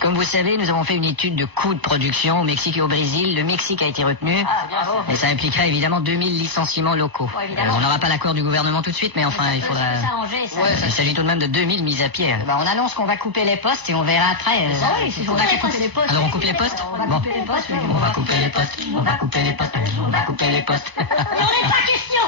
Comme vous savez, nous avons fait une étude de coûts de production au Mexique et au Brésil. Le Mexique a été retenu. Et ça impliquerait évidemment 2000 licenciements locaux. On n'aura pas l'accord du gouvernement tout de suite, mais enfin, il faudra... Il s'agit tout de même de 2000 mises à pied. On annonce qu'on va couper les postes et on verra après. On va couper les postes. Alors on coupe les postes. On va couper les postes. On va couper les postes. On va couper les postes. On va couper les postes. Il n'en est pas question.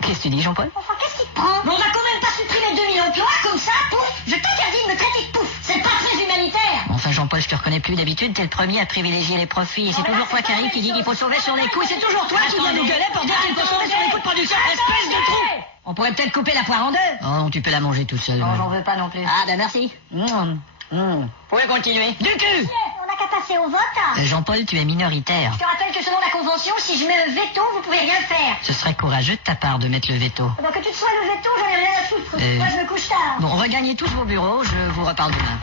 Qu'est-ce que tu dis, Jean-Paul? Enfin, qu'est-ce qui te prend? Mais on va quand même pas supprimer 2000 emplois comme ça, pouf. Je t'interdis de me traiter de pouf. C'est pas très humanitaire. Enfin, Jean-Paul, je te reconnais plus. D'habitude, t'es le premier à privilégier les profits. Et c'est toujours toi qui arrive qui dit qu'il faut sauver sur les coûts. C'est toujours toi qui viens nous gueuler pour dire qu'il faut sauver sur les coûts de production. Espèce de trou! On pourrait peut-être couper la poire en deux. Oh non, tu peux la manger tout seul. Non, j'en veux pas non plus. Ah, ben merci. Vous pouvez continuer. Du cul! On n'a qu'à passer au vote. Jean-Paul, tu es minoritaire. Je te rappelle que selon la convention, si je mets le veto, vous pouvez rien faire. Ce serait courageux de ta part de mettre le veto. Donc que tu te sois le veto, j'en ai rien à foutre. Moi, je me couche tard. Bon, regagnez tous vos bureaux, je vous reparle demain.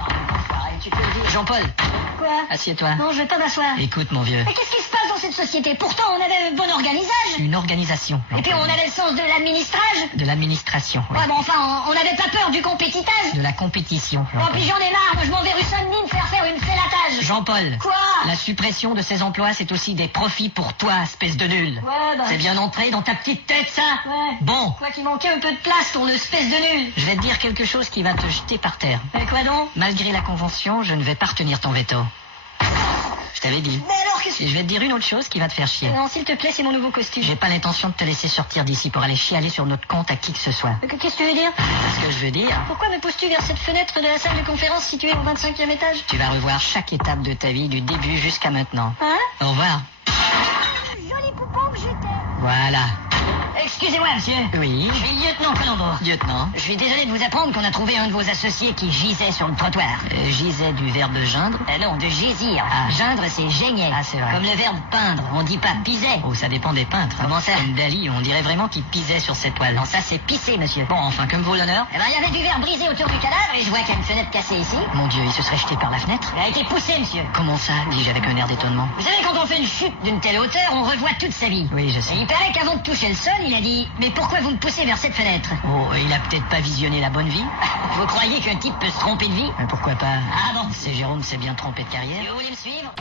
Tu peux le dire. Jean-Paul, Quoi? assieds-toi. Non, je vais pas m'asseoir. Écoute, mon vieux. Mais qu'est-ce qui se passe dans cette société? Pourtant, on avait un bon organisage. Une organisation. Et puis, on avait le sens de l'administrage. De l'administration, oui. Ouais, bon, enfin, on n'avait pas peur du compétitage. De la compétition. Bon, puis j'en ai marre. Moi, je m'en vais rue Saint-Denis me faire une félatage. Jean-Paul. Quoi? La suppression de ces emplois, c'est aussi des profits pour toi, espèce de nul. Ouais, bah... C'est bien entré dans ta petite tête, ça? Ouais. Bon. Quoi qu'il manquait un peu de place, ton espèce de nul. Je vais te dire quelque chose qui va te jeter par terre. Mais quoi donc? Malgré la convention, je ne vais pas retenir ton veto. Je t'avais dit. Mais alors, qu'est-ce que... Et je vais te dire une autre chose qui va te faire chier. Non, s'il te plaît, c'est mon nouveau costume. J'ai pas l'intention de te laisser sortir d'ici pour aller chialer sur notre compte à qui que ce soit. Qu'est-ce que tu veux dire? Ce que je veux dire, Pourquoi me pousses-tu vers cette fenêtre de la salle de conférence située au 25e étage? tu vas revoir chaque étape de ta vie du début jusqu'à maintenant. Hein? Au revoir. Joli poupon que j'étais. Voilà. Excusez-moi, monsieur. Oui. Je suis lieutenant Colombo. Lieutenant. Je suis désolé de vous apprendre qu'on a trouvé un de vos associés qui gisait sur le trottoir. Gisait du verbe geindre. Non, de gésir. Ah. Geindre, c'est geignait. Ah, c'est vrai. Comme le verbe peindre, on dit pas pisait. Oh, ça dépend des peintres. Comment ça? Comme Dali, on dirait vraiment qu'il pisait sur cette toile. Non, ça c'est pisser, monsieur. Bon, enfin, comme vaut l'honneur. Eh ben, il y avait du verre brisé autour du cadavre et je vois qu'il y a une fenêtre cassée ici. Mon Dieu, il se serait jeté par la fenêtre. Elle a été poussée, monsieur. Comment ça? Dis-je avec un air d'étonnement. Vous savez, quand on fait une chute d'une telle hauteur, on revoit toute sa vie. Oui, je Et sais. il paraît qu'avant de toucher le sol, il a dit « Mais pourquoi vous me poussez vers cette fenêtre ?» Oh, il a peut-être pas visionné la bonne vie. Vous croyez qu'un type peut se tromper de vie? Mais pourquoi pas? Ah bon? C'est Jérôme s'est bien trompé de carrière. Vous voulez me suivre?